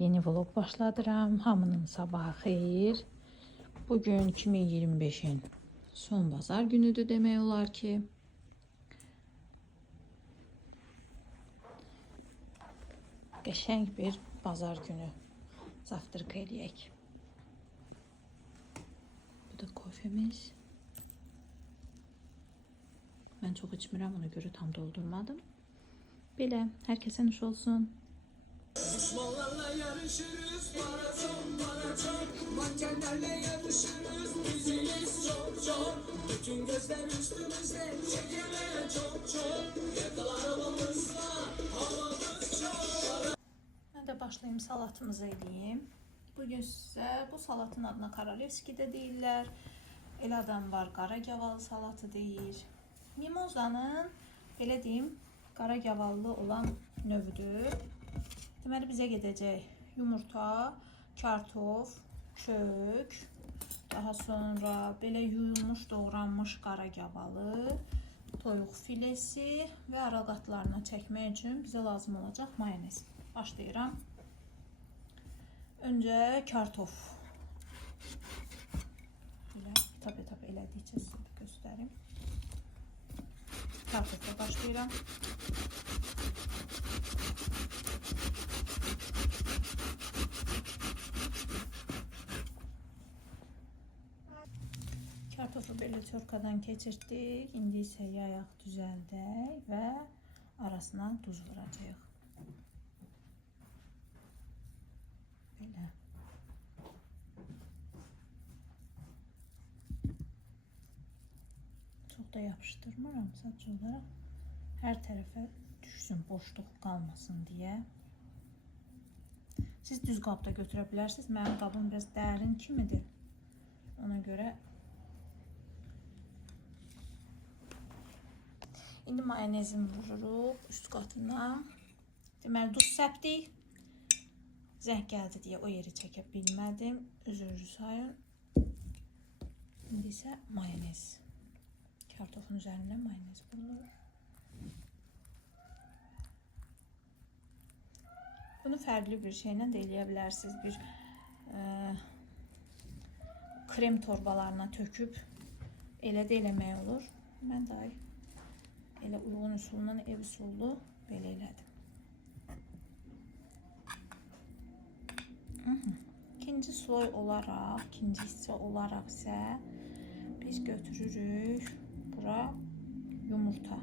Yeni vlog başladıram. Hamının sabahı xeyir. Bugün 2025'in son bazar günüdür demək olar ki. Qəşəng bir bazar günü zavtrıq eləyək. Bu da kofemiz. Mən çox içmirəm, ona görə tam doldurmadım. Belə, hər kəsə nuş olsun. Düşmanlarla yarışırız, maraton, mankenlerle yarışırız, biziz çok, bütün gözler üstümüzde, çekilmeye çok, yakalarımızla, havamız çok. Ben de başlayayım salatımızı edeyim. Bugün size bu salatın adına Karalevski de deyirlər. El adam var, qaragavalı salatı deyir. Mimozanın, belə deyim, qaragavallı olan növüdür. Deməli bizə gedəcək yumurta, kartof, kök, daha sonra belə yuyulmuş, doğranmış qaragavalı, toyuq filesi və araqatlarına çəkmək üçün bizə lazım olacaq mayonez. Başlayıram. Öncə kartof. Belə etap elədikcə sizə göstərim. Kartofla başlayıram. Kartofu belə çorkadan keçirtdik. İndi isə yayaq düzəldək və arasına duz vuracağıq. Belə. Çox da yapışdırmıram sadəcə olaraq. Hər tərəfə düşsün, boşluq qalmasın deyə. Siz düz qabda götürə bilərsiniz. Mənim qabım biraz dərin kimidir. Ona görə İndi mayonezimi vururuq üst qatına. Deməli, duz səpdik. Zəng gəldi deyə o yeri çəkə bilmədim. Üzr sayın. İndi isə mayonez. Kartofun üzərinə mayonez vurulur. Bunu fərqli bir şeylə də eləyə bilərsiniz. Bir krem torbalarına töküb elə də eləmək olur. Mən də elə uyğun üsulundan ev usullu belə elədim. İkinci sloy olaraq, ikinci hissə olaraq isə biz götürürük bura yumurta.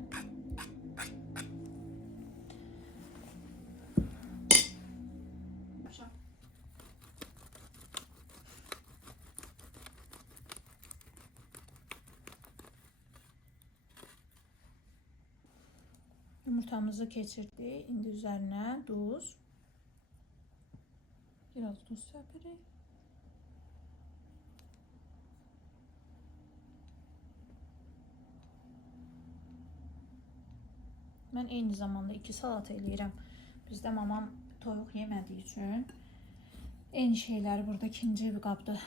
Yumurtamızı keçirdik. İndi üzərinə duz. Biraz duz səpirik. Mən eyni zamanda iki salat eləyirəm. Bizdə mamam toyuq yemədiyi üçün eyni şeyləri burada ikinci bir qabda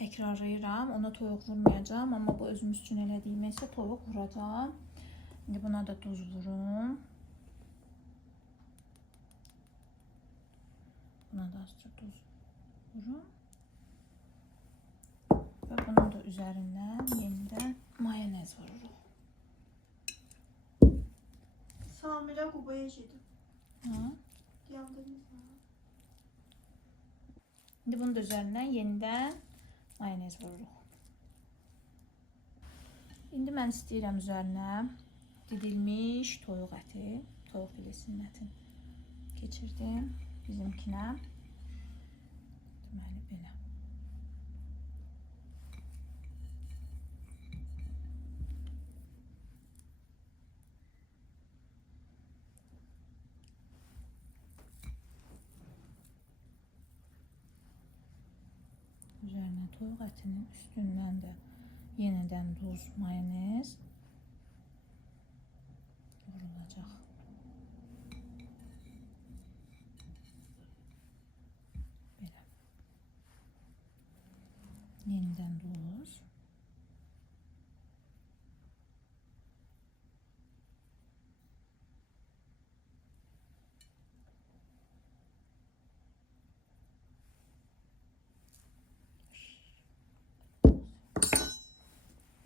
təkrarlayıram. Ona toyuq vurmayacağım, amma bu özümüz üçün elədiyimə isə toyuq vuracağım. İndi buna da duz vurum. Buna da azca duz vurum. Və bunun da üzərindən yenidən mayonez vururuq. Samira Kuba'ya yedim. İndi bunun da üzərindən yenidən mayonez vururuq. İndi mən istəyirəm üzərinə didilmiş toyuq əti, toyuq filesinin ətini keçirdim bizimkinə. Deməli belə. Üzərinə toyuq ətinin üstündən də yenidən duz, mayonez vurulacaq. Belə. Yenidən duz.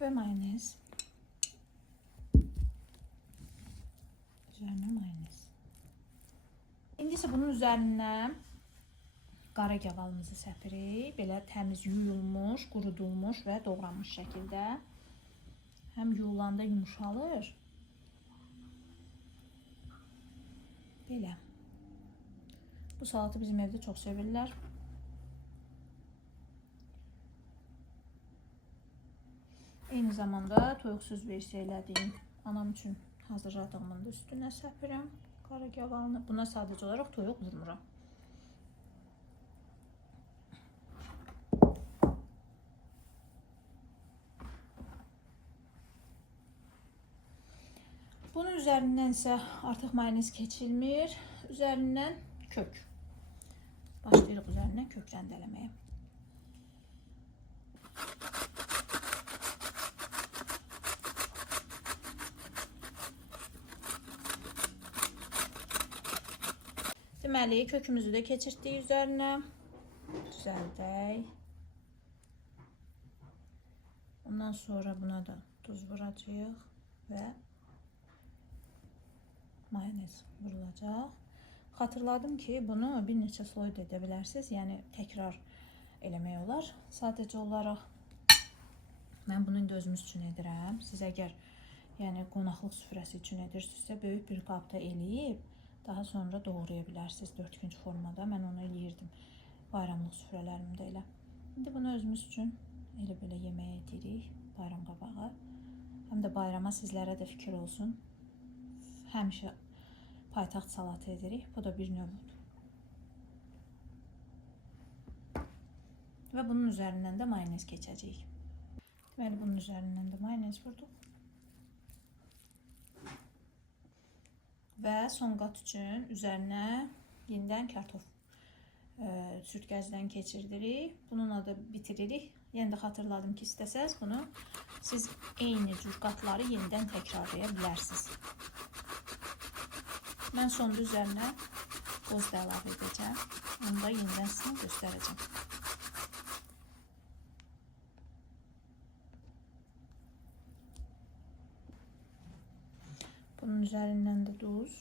ve mayonez. Üzerine mayonez. İndi isə bunun üzərinə qara gavalımızı səpirik. Belə təmiz yuyulmuş, qurudulmuş və doğranmış şəkildə. Həm yuyulanda yumuşalır. Belə. Bu salatı bizim evdə çox sevirlər. Eyni zamanda toyuqsuz versiya elədiyim anam üçün hazırladığımın da üstünə səpirəm qara gavalını. Buna sadəcə olaraq toyuq vurmuram. Bunun üzərindən isə artıq mayonez keçilmir. Üzərindən kök. Başlayırıq üzərindən kök rəndələməyə. Deməli, kökümüzü də keçirtdik üzərinə. Düzəldək. Ondan sonra buna da duz vuracağıq və mayonez vurulacaq. Xatırladım ki, bunu bir neçə sloy da edə bilərsiniz. Yəni, təkrar eləmək olar. Sadəcə olaraq mən bunu özümüz üçün edirəm. Siz əgər qonaqlıq süfrəsi üçün edirsinizsə, böyük bir qabda eləyib, daha sonra doğraya bilərsiniz 4 günc formada. Mən onu eləyirdim bayramlıq süfrələrimdə elə. İndi bunu özümüz üçün elə-belə yeməyə edirik bayram qabağı. Həm də bayrama sizlərə də fikir olsun. Həmişə paytaxt salatı edirik. Bu da bir növüdür. Və bunun üzərindən də mayonez keçəcəyik. Deməli, bunun üzərindən də mayonez vurduq. Və son qat üçün üzərinə yenidən kartof sürtkəcdən keçirdirik. Bununla da bitiririk. Yenə də xatırladım ki, istəsəz bunu siz eyni cür qatları yenidən təkrarlaya bilərsiniz. Mən sonda üzərinə qoz da əlavə edəcəm. Onu da yenidən sizə göstərəcəm. Bunun üzərindən də duz.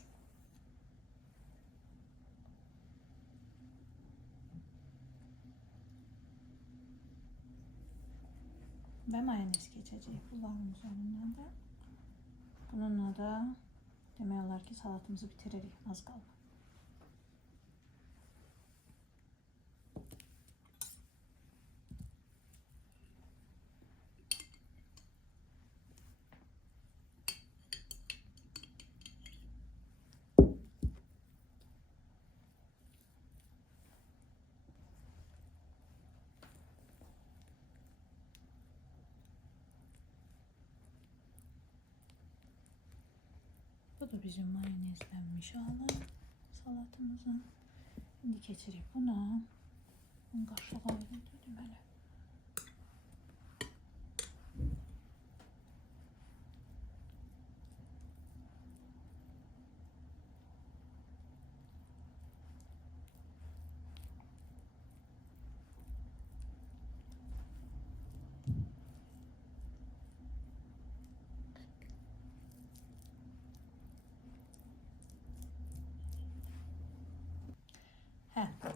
Və mayonez keçəcək bunların üzərindən də. Bununla da demək olar ki, salatımızı bitiririk, az qaldı. Bu da bizim mayonezlənmiş halı salatımızın. İndi keçirik buna. Bunun qaşığı ayrıdır deməli.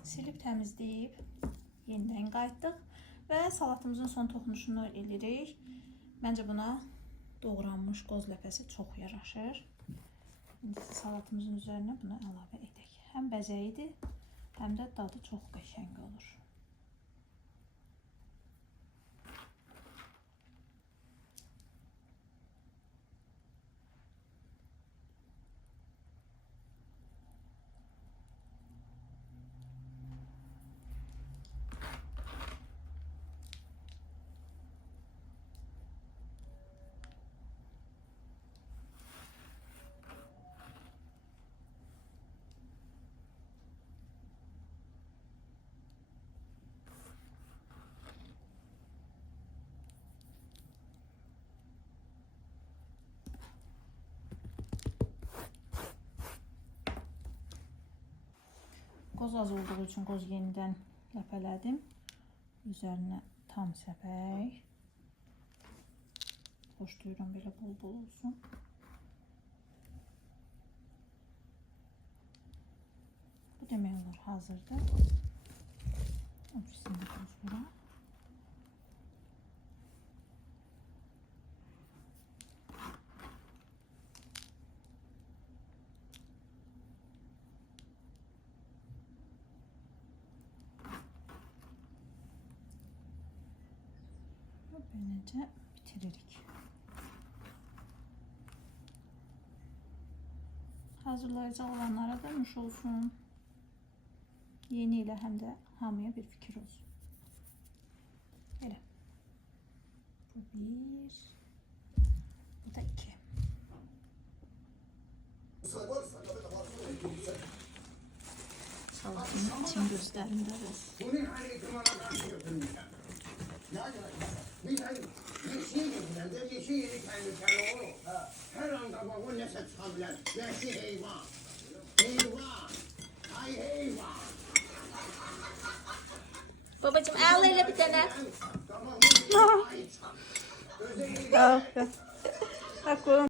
Silib təmizləyib yenidən qayıtdıq və salatımızın son toxunuşunu edirik. Məncə buna doğranmış qoz ləpəsi çox yaraşır. İndi salatımızın üzərinə bunu əlavə edək. Həm bəzəyidir, həm də dadı çox qəşəng olur. Qoz az olduğu üçün qoz yenidən ləpələdim. Üzərinə tam səpək. xoşlayıram belə bol-bol olsun. Bu demək olar hazırdır. Öbürsünü də bozduram. Böylece bitiririk. Hazırlayacaq olanlara da nuş olsun. Yeni ilə həm də hamıya bir fikir olsun. Elə. Bu bir. Bu da iki. Salatın için gösterim de biraz. Her anda babamın nefes çıkabilir. Vahşi hayvan. Hayvan. Ay hayvan. Babacığım al hele bir tane. Tamam. Bak. Bak oğlum.